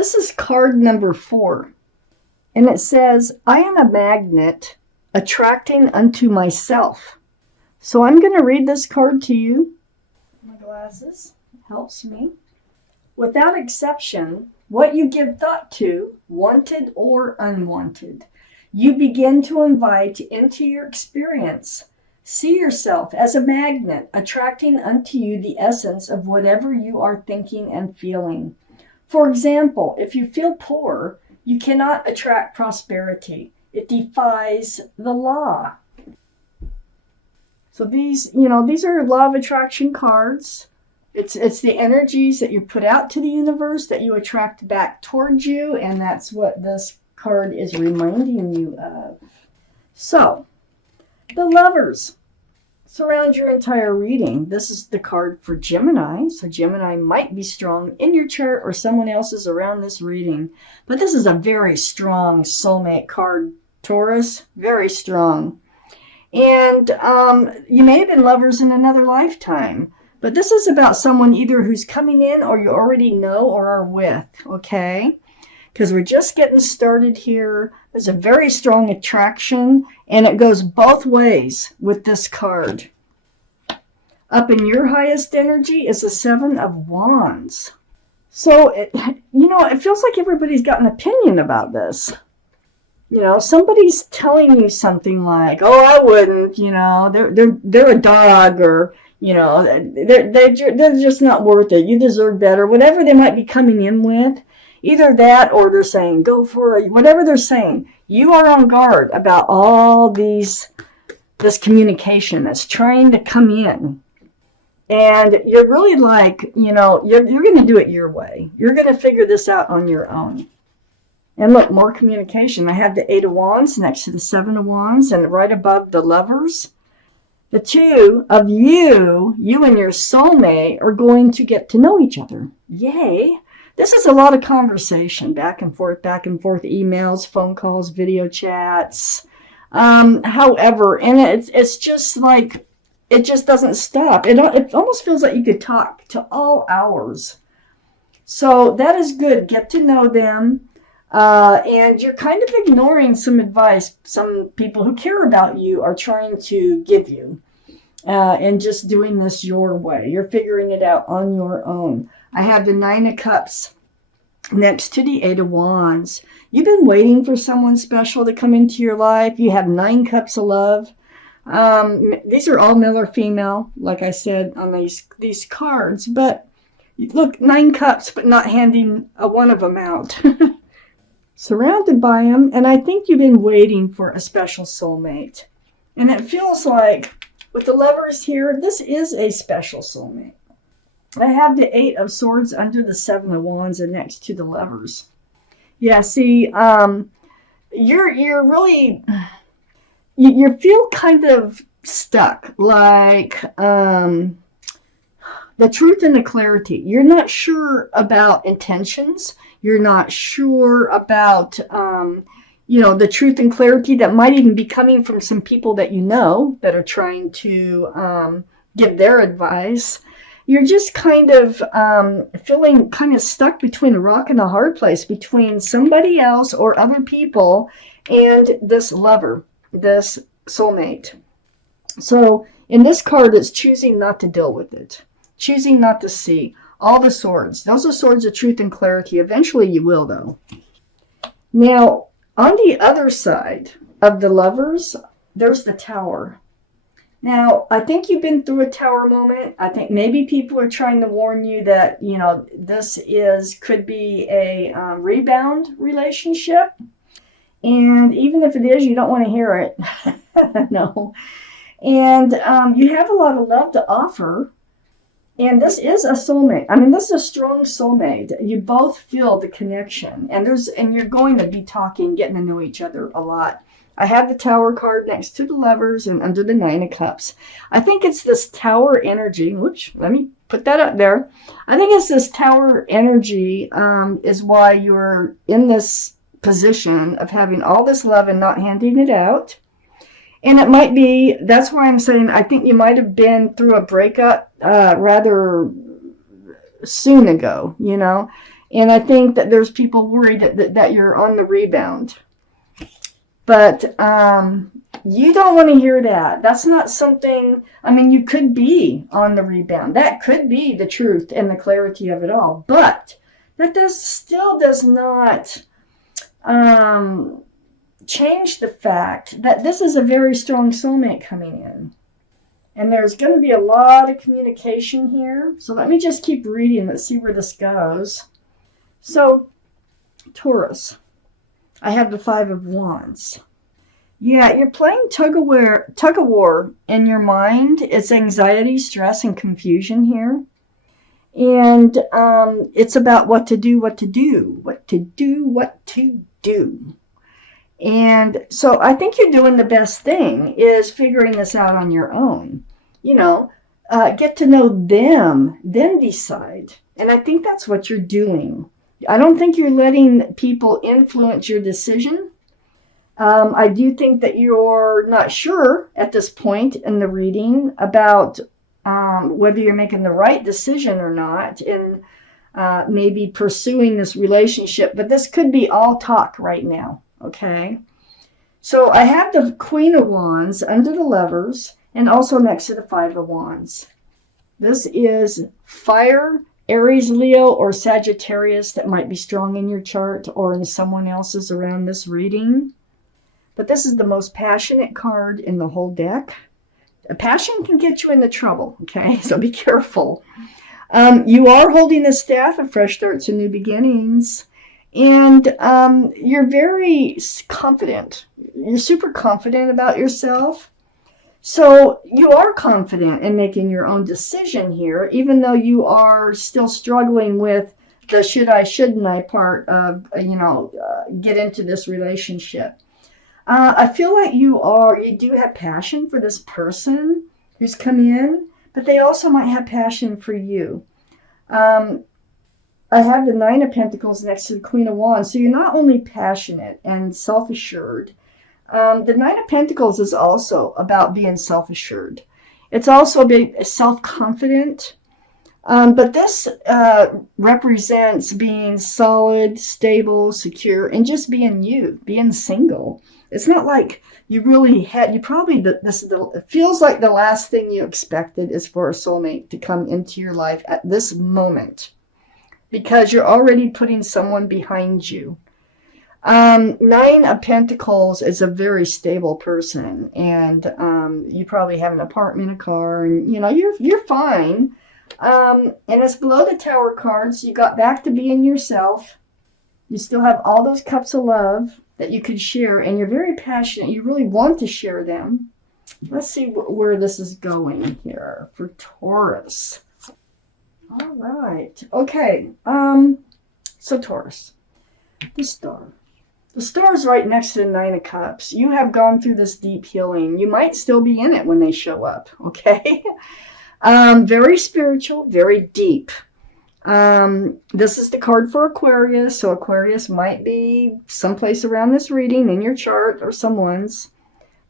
This is card number 4. And it says, I am a magnet attracting unto myself. So I'm going to read this card to you. My glasses helps me. Without exception, what you give thought to, wanted or unwanted, you begin to invite into your experience. See yourself as a magnet attracting unto you the essence of whatever you are thinking and feeling. For example, if you feel poor, you cannot attract prosperity. It defies the law. So these are law of attraction cards. It's the energies that you put out to the universe that you attract back towards you, and that's what this card is reminding you of. So, the Lovers surround your entire reading. This is the card for Gemini, so Gemini might be strong in your chart or someone else's around this reading. But this is a very strong soulmate card, Taurus, very strong. And you may have been lovers in another lifetime, but this is about someone either who's coming in or you already know or are with, okay? Because we're just getting started here. There's a very strong attraction, and it goes both ways with this card. Up in your highest energy is the 7 of Wands. So, it feels like everybody's got an opinion about this. Somebody's telling you something like, "Oh, I wouldn't," they're a dog, or they're just not worth it. You deserve better. Whatever they might be coming in with. Either that or they're saying, go for it. Whatever they're saying, you are on guard about all this communication that's trying to come in. And you're really like, you're going to do it your way. You're going to figure this out on your own. And look, more communication. I have the 8 of Wands next to the 7 of Wands and right above the Lovers. The 2 of you and your soulmate are going to get to know each other. Yay! This is a lot of conversation, back and forth, emails, phone calls, video chats. However, and it's just like, it just doesn't stop. It almost feels like you could talk to all hours. So that is good. Get to know them. And you're kind of ignoring some advice some people who care about you are trying to give you. And just doing this your way. You're figuring it out on your own. I have the 9 of Cups next to the 8 of Wands. You've been waiting for someone special to come into your life. You have 9 cups of love. These are all male or female, like I said on these cards. But look, 9 cups, but not handing one of them out. Surrounded by them, and I think you've been waiting for a special soulmate. And it feels like, with the Lovers here, this is a special soulmate. I have the 8 of Swords under the 7 of Wands and next to the Lovers. Yeah, see, you're really, you feel kind of stuck, like the truth and the clarity. You're not sure about intentions. You're not sure about, the truth and clarity that might even be coming from some people that you know that are trying to give their advice. You're just kind of feeling kind of stuck between a rock and a hard place, between somebody else or other people and this lover, this soulmate. So in this card, it's choosing not to deal with it, choosing not to see. All the swords. Those are swords of truth and clarity. Eventually you will, though. Now, on the other side of the Lovers, there's the Tower. Now, I think you've been through a Tower moment. I think maybe people are trying to warn you that, this could be a rebound relationship. And even if it is, you don't want to hear it. No. And you have a lot of love to offer. And this is a soulmate. I mean, this is a strong soulmate. You both feel the connection. And you're going to be talking, getting to know each other a lot. I have the Tower card next to the Lovers and under the 9 of Cups. I think it's this Tower energy, which, let me put that up there. I think it's this Tower energy is why you're in this position of having all this love and not handing it out. And it might be, that's why I'm saying, I think you might have been through a breakup rather soon ago, And I think that there's people worried that you're on the rebound. But you don't want to hear that. That's not something, I mean, you could be on the rebound. That could be the truth and the clarity of it all. But that still does not change the fact that this is a very strong soulmate coming in. And there's going to be a lot of communication here. So let me just keep reading. Let's see where this goes. So, Taurus, I have the Five of Wands. Yeah, you're playing tug of war in your mind. It's anxiety, stress, and confusion here. And it's about what to do. And so I think you're doing the best thing is figuring this out on your own. Get to know them, then decide. And I think that's what you're doing. I don't think you're letting people influence your decision. I do think that you're not sure at this point in the reading about whether you're making the right decision or not in maybe pursuing this relationship. But this could be all talk right now, okay? So I have the Queen of Wands under the Lovers and also next to the Five of Wands. This is fire, Aries, Leo, or Sagittarius that might be strong in your chart or in someone else's around this reading. But this is the most passionate card in the whole deck. Passion can get you into trouble, okay? So be careful. You are holding the staff of fresh starts and new beginnings. And you're very confident. You're super confident about yourself. So you are confident in making your own decision here, even though you are still struggling with the should I, shouldn't I part of, get into this relationship. I feel like you do have passion for this person who's come in, but they also might have passion for you. I have the Nine of Pentacles next to the Queen of Wands, so you're not only passionate and self-assured. The Nine of Pentacles is also about being self-assured. It's also being self-confident. But this represents being solid, stable, secure, and just being you, being single. It's not like you really had, it feels like the last thing you expected is for a soulmate to come into your life at this moment, because you're already putting someone behind you. Nine of Pentacles is a very stable person, and you probably have an apartment, a car, and you're fine. And it's below the Tower cards. You got back to being yourself. You still have all those cups of love that you could share, and you're very passionate. You really want to share them. Let's see where this is going here for Taurus. All right. Okay. So Taurus, the Star. The Star is right next to the Nine of Cups. You have gone through this deep healing. You might still be in it when they show up, okay? Very spiritual, very deep. This is the card for Aquarius, so Aquarius might be someplace around this reading in your chart or someone's.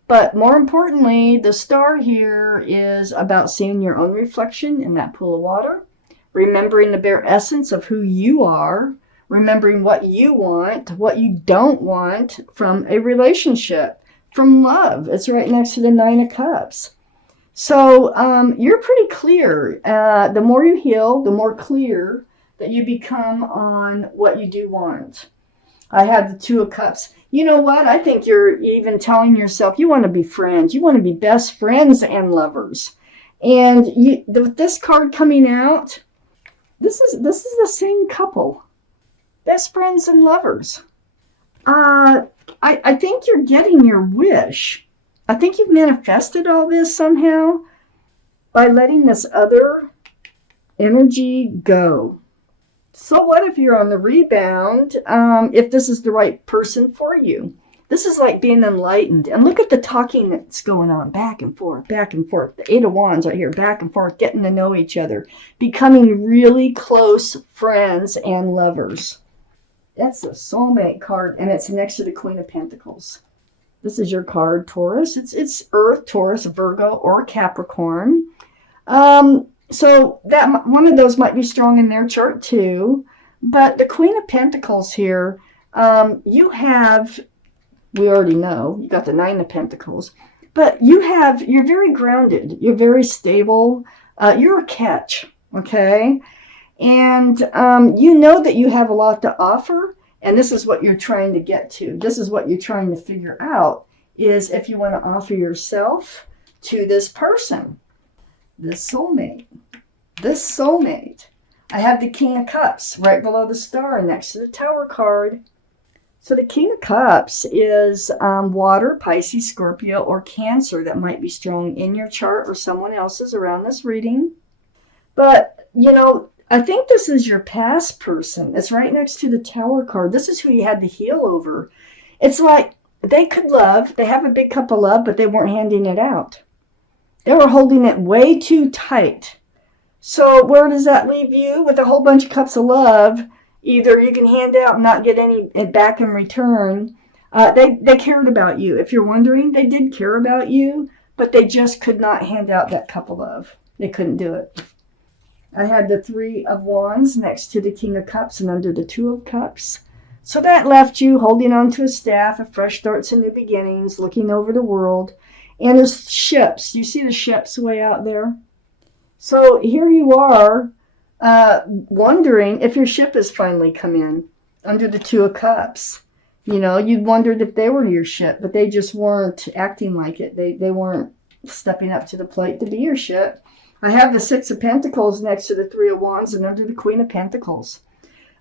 But more importantly, the Star here is about seeing your own reflection in that pool of water, remembering the bare essence of who you are, remembering what you want, what you don't want from a relationship, from love. It's right next to the Nine of Cups. So you're pretty clear. The more you heal, the more clear that you become on what you do want. I have the Two of Cups. You know what? I think you're even telling yourself you want to be friends. You want to be best friends and lovers. And this card coming out, this is the same couple. Best friends and lovers. I think you're getting your wish. I think you've manifested all this somehow by letting this other energy go. So what if you're on the rebound, if this is the right person for you? This is like being enlightened. And look at the talking that's going on, back and forth, back and forth. The Eight of Wands right here, back and forth, getting to know each other, becoming really close friends and lovers. That's a soulmate card, and it's next to the Queen of Pentacles. This is your card, Taurus. It's Earth, Taurus, Virgo, or Capricorn. So that one of those might be strong in their chart too. But the Queen of Pentacles here, you have, we already know, you got the Nine of Pentacles, but you're very grounded. You're very stable. You're a catch, okay? And you know that you have a lot to offer, and this is what you're trying to get to. This is what you're trying to figure out, is if you want to offer yourself to this person, this soulmate. This soulmate. I have the King of Cups right below the star next to the Tower card. So the King of Cups is water, Pisces, Scorpio, or Cancer that might be strong in your chart or someone else's around this reading. But, you know, I think this is your past person. It's right next to the Tower card. This is who you had to heal over. It's like they could love. They have a big cup of love, but they weren't handing it out. They were holding it way too tight. So where does that leave you? With a whole bunch of cups of love. Either you can hand out and not get any back in return. They cared about you. If you're wondering, they did care about you, but they just could not hand out that cup of love. They couldn't do it. I had the Three of Wands next to the King of Cups and under the Two of Cups. So that left you holding on to a staff of fresh starts and new beginnings, looking over the world. And there's ships. You see the ships way out there? So here you are, wondering if your ship has finally come in under the Two of Cups. You know, you wondered if they were your ship, but they just weren't acting like it. They weren't stepping up to the plate to be your ship. I have the Six of Pentacles next to the Three of Wands and under the Queen of Pentacles.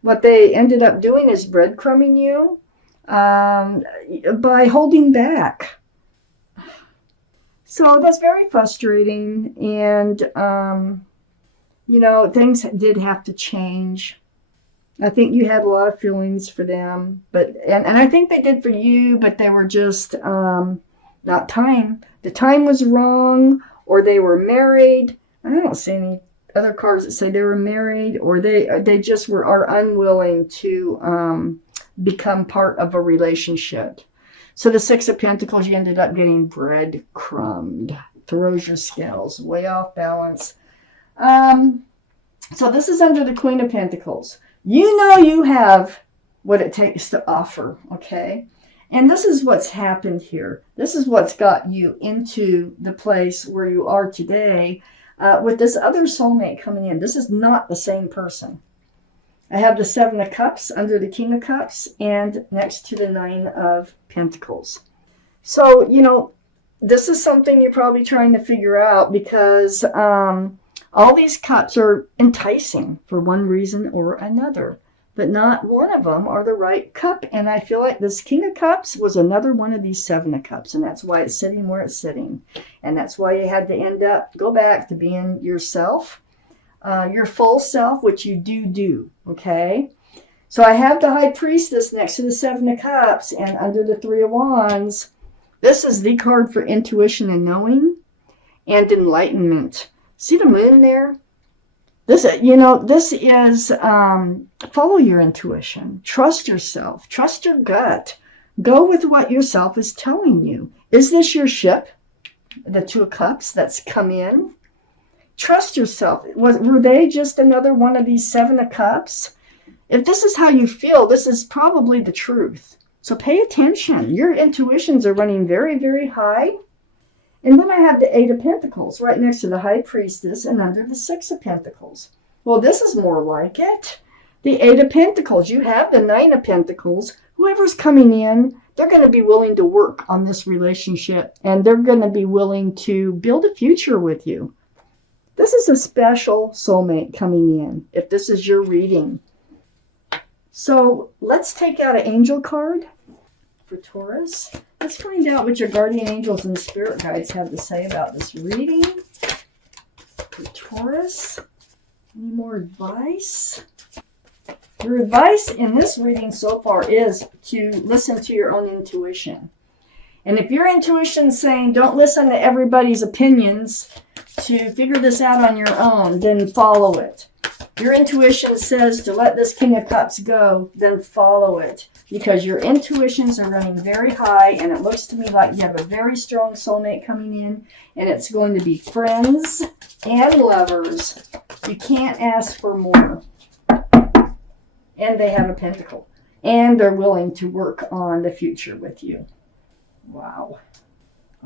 What they ended up doing is breadcrumbing you by holding back. So that's very frustrating, and, you know, things did have to change. I think you had a lot of feelings for them, but and I think they did for you, but they were just not time. The time was wrong, or they were married. I don't see any other cards that say they were married, or they just are unwilling to become part of a relationship. So the Six of Pentacles, you ended up getting breadcrumbed. Throws your scales way off balance. So this is under the Queen of Pentacles. You know you have what it takes to offer, okay? And this is what's happened here. This is what's got you into the place where you are today with this other soulmate coming in. This is not the same person. I have the Seven of Cups under the King of Cups and next to the Nine of Pentacles. So, you know, this is something you're probably trying to figure out because all these cups are enticing for one reason or another, but not one of them are the right cup. And I feel like this King of Cups was another one of these Seven of Cups, and that's why it's sitting where it's sitting. And that's why you had to go back to being yourself. Your full self, which you do, okay? So I have the High Priestess next to the Seven of Cups and under the Three of Wands. This is the card for intuition and knowing and enlightenment. See the moon there? This, you know, this is follow your intuition. Trust yourself. Trust your gut. Go with what yourself is telling you. Is this your ship? The Two of Cups that's come in? Trust yourself. Were they just another one of these Seven of Cups? If this is how you feel, this is probably the truth. So pay attention. Your intuitions are running very, very high. And then I have the Eight of Pentacles right next to the High Priestess and under the Six of Pentacles. Well, this is more like it. The Eight of Pentacles. You have the Nine of Pentacles. Whoever's coming in, they're going to be willing to work on this relationship. And they're going to be willing to build a future with you. This is a special soulmate coming in, if this is your reading. So let's take out an angel card for Taurus. Let's find out what your guardian angels and spirit guides have to say about this reading for Taurus. Any more advice? Your advice in this reading so far is to listen to your own intuition. And if your intuition's saying don't listen to everybody's opinions to figure this out on your own, then follow it. Your intuition says to let this King of Cups go, then follow it. Because your intuitions are running very high, and it looks to me like you have a very strong soulmate coming in, and it's going to be friends and lovers. You can't ask for more. And they have a pentacle. And they're willing to work on the future with you. Wow.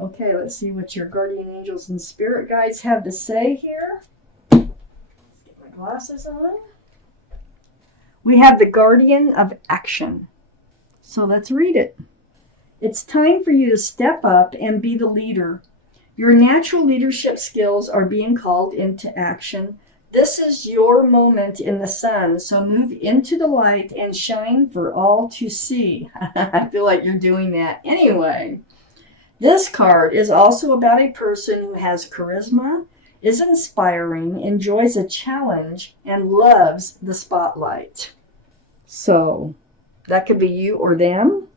Okay, let's see what your guardian angels and spirit guides have to say here. Let's get my glasses on. We have the guardian of action. So let's read it. It's time for you to step up and be the leader. Your natural leadership skills are being called into action. This is your moment in the sun, so move into the light and shine for all to see. I feel like you're doing that anyway. This card is also about a person who has charisma, is inspiring, enjoys a challenge, and loves the spotlight. So that could be you or them.